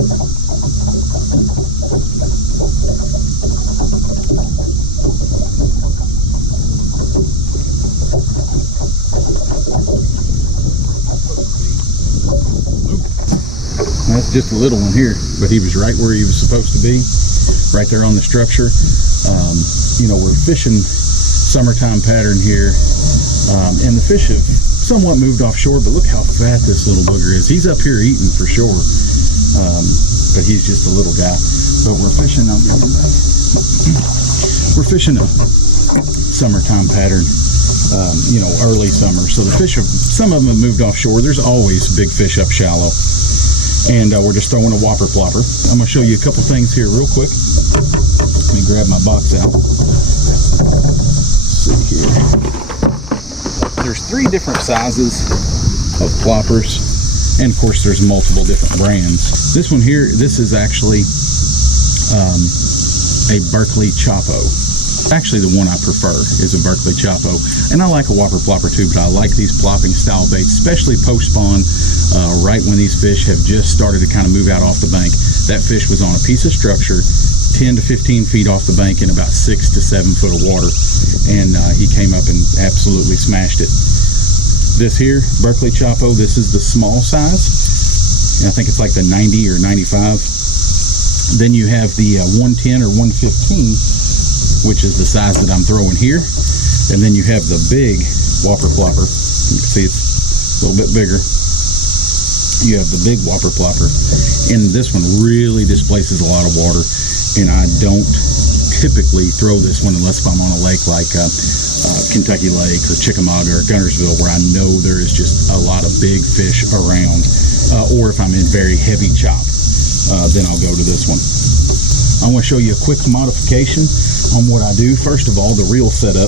That's just a little one here, but he was right where he was supposed to be, right there on the structure. You know, we're fishing summertime pattern here, and the fish have somewhat moved offshore, but look how fat this little booger is. He's up here eating for sure, but he's just a little guy. But we're fishing, I'll get him back. We're fishing a summertime pattern, you know, early summer. So the fish, some of them have moved offshore. There's always big fish up shallow. And we're just throwing a Whopper Plopper. I'm going to show you a couple things here real quick. Let me grab my box out. Let's see here. There's 3 different sizes of ploppers. And of course there's multiple different brands. This one here, this is actually a Berkeley Chapo. Actually the one I prefer is a Berkeley Chapo. And I like a Whopper Plopper too, but I like these plopping style baits, especially post-spawn, right when these fish have just started to kind of move out off the bank. That fish was on a piece of structure 10 to 15 feet off the bank in about 6 to 7 foot of water. And he came up and absolutely smashed it. This here, Berkeley Chapo, this is the small size. And I think it's like the 90 or 95. Then you have the 110 or 115, which is the size that I'm throwing here. And then you have the big Whopper Plopper. You can see it's a little bit bigger. You have the big Whopper Plopper. And this one really displaces a lot of water. And I don't typically throw this one unless if I'm on a lake like Kentucky Lake or Chickamauga or Guntersville, where I know there is just a lot of big fish around. Or if I'm in very heavy chop, then I'll go to this one. I'm going to show you a quick modification on what I do. First of all, the reel setup.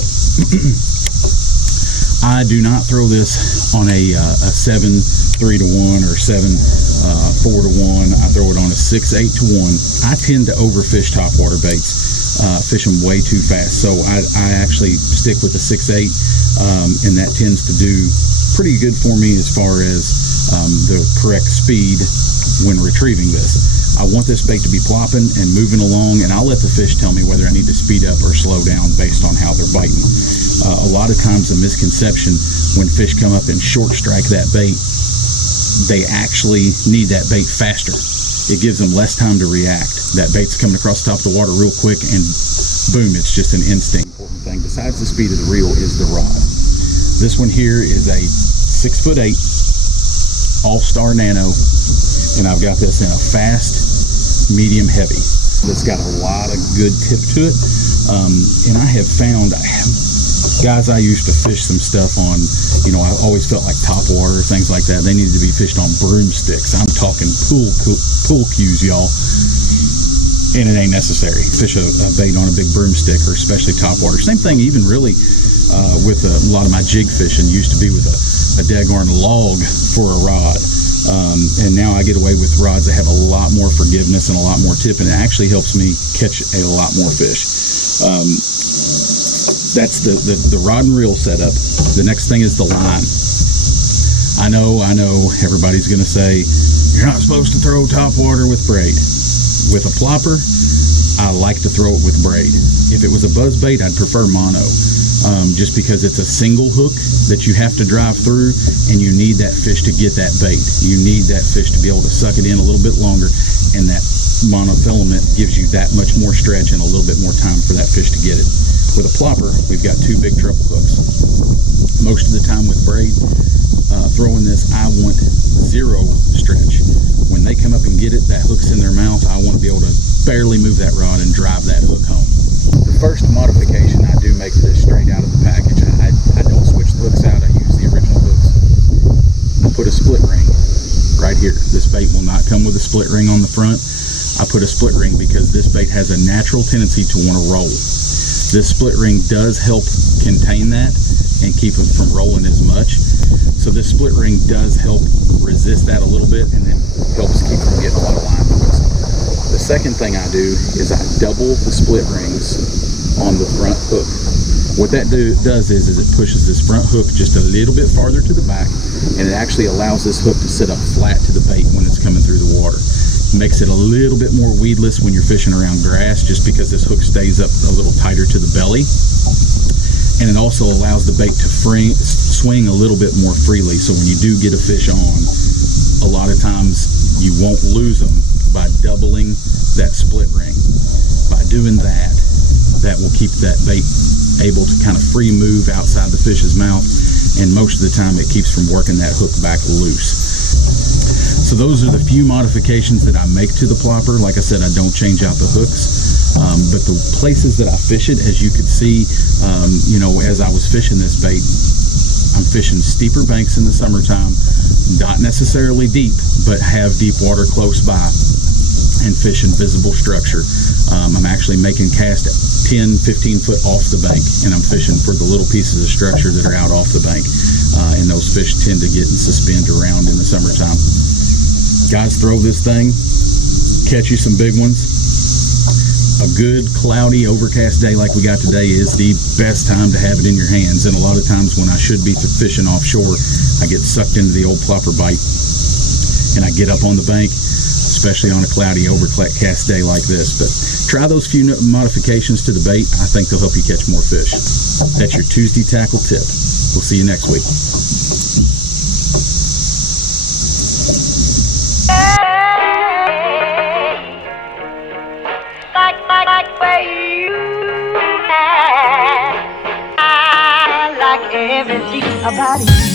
I do not throw this on a 7-3-1 or 7-4-1. I throw it on a 6-8-1. I tend to overfish topwater baits, fish them way too fast. So I actually stick with the 6-8, and that tends to do pretty good for me as far as the correct speed when retrieving this. I want this bait to be plopping and moving along, and I'll let the fish tell me whether I need to speed up or slow down based on how they're biting. A lot of times a misconception when fish come up and short strike that bait, they actually need that bait faster. It gives them less time to react. That bait's coming across the top of the water real quick and boom, it's just an instinct. Important thing besides the speed of the reel is the rod. This one here is a 6'8" All-Star Nano, and I've got this in a fast, medium, heavy. It's got a lot of good tip to it, and I have found, guys I used to fish some stuff on, you know, I always felt like topwater, things like that, they needed to be fished on broomsticks. I'm talking pool cues, y'all, and it ain't necessary. Fish a bait on a big broomstick, or especially topwater. Same thing even really with a lot of my jig fishing used to be with a daggone log for a rod. And now I get away with rods that have a lot more forgiveness and a lot more tip, and it actually helps me catch a lot more fish. That's the rod and reel setup. The next thing is the line. I know everybody's gonna say you're not supposed to throw topwater with braid. With a plopper, I like to throw it with braid. If it was a buzz bait, I'd prefer mono. Just because it's a single hook that you have to drive through, and you need that fish to get that bait. You need that fish to be able to suck it in a little bit longer, and that monofilament gives you that much more stretch and a little bit more time for that fish to get it. With a plopper, we've got 2 big treble hooks. Most of the time with braid, throwing this, I want 0 stretch. When they come up and get it, that hook's in their mouth, I want to be able to barely move that rod and drive that hook home. The first modification I do make to this straight out of the package, I don't switch the hooks out, I use the original hooks. I put a split ring right here. This bait will not come with a split ring on the front. I put a split ring because this bait has a natural tendency to want to roll. This split ring does help contain that and keep it from rolling as much. So this split ring does help resist that a little bit, and then helps keep from getting a lot of line twists. The second thing I do is I double the split rings on the front hook. What that does is it pushes this front hook just a little bit farther to the back, and it actually allows this hook to sit up flat to the bait when it's coming through the water. Makes it a little bit more weedless when you're fishing around grass, just because this hook stays up a little tighter to the belly. And it also allows the bait to swing a little bit more freely. So when you do get a fish on, a lot of times you won't lose them by doubling that split ring. By doing that, that will keep that bait able to kind of free move outside the fish's mouth, and most of the time it keeps from working that hook back loose. So those are the few modifications that I make to the plopper. Like I said, I don't change out the hooks, but the places that I fish it, as you could see, as I was fishing this bait, I'm fishing steeper banks in the summertime, not necessarily deep, but have deep water close by, and fishing visible structure. I'm actually making cast 10, 15 foot off the bank, and I'm fishing for the little pieces of structure that are out off the bank, and those fish tend to get and suspend around in the summertime. Guys, throw this thing, catch you some big ones. A good cloudy overcast day like we got today is the best time to have it in your hands, and a lot of times when I should be fishing offshore, I get sucked into the old plopper bite, and I get up on the bank, especially on a cloudy overcast day like this. But try those few modifications to the bait. I think they'll help you catch more fish. That's your Tuesday tackle tip. We'll see you next week. Everything about you.